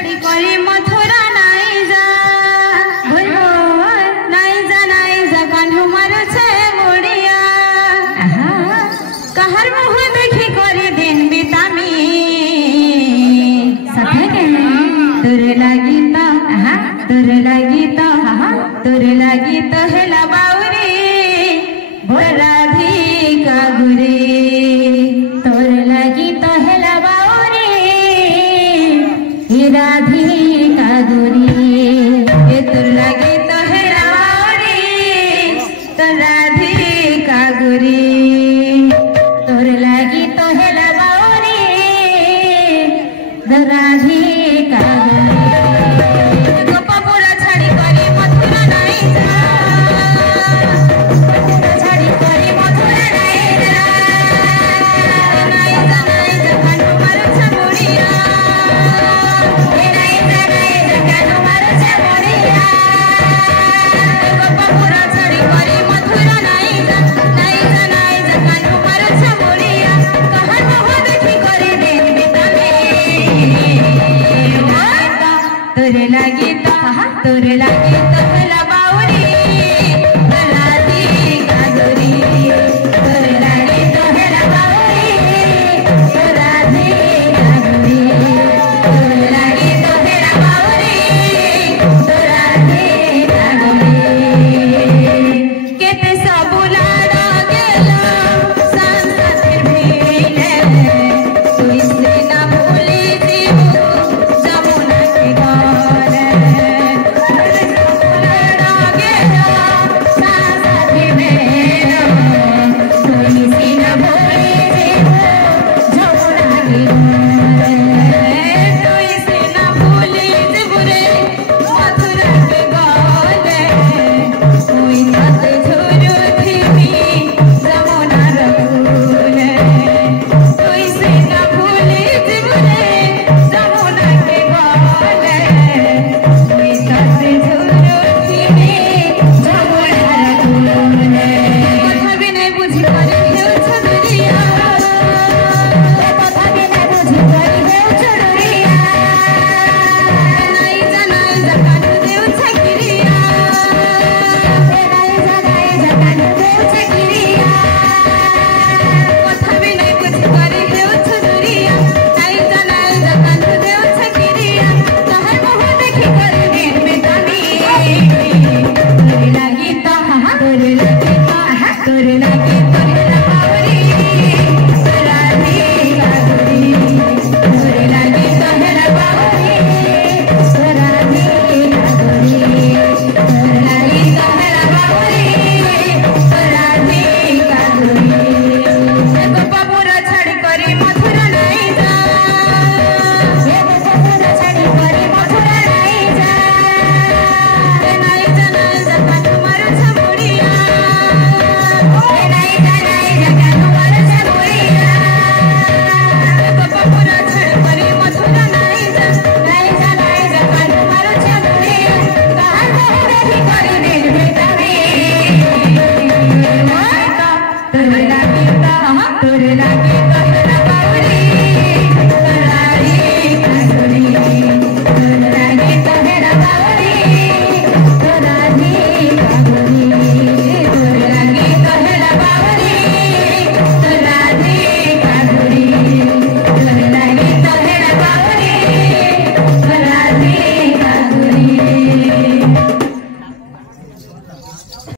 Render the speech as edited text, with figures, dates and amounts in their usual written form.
छाड़ी करी मथुरा नाई जा नाई जा कान्हू मारो छे मुड़िया कहर मुह देखी करी दिन बितामी तोरे लागी तो हेला बाउरी राधिका गुरी तोरे लागी तो हेला बाउरी राधिका गुरी तोरे लागी तो हेला बाउरी तो राधिका गुरी तोरे लागी तो हेला बाउरी राधिका गुरी तोरे लागी तो हेला बाउरी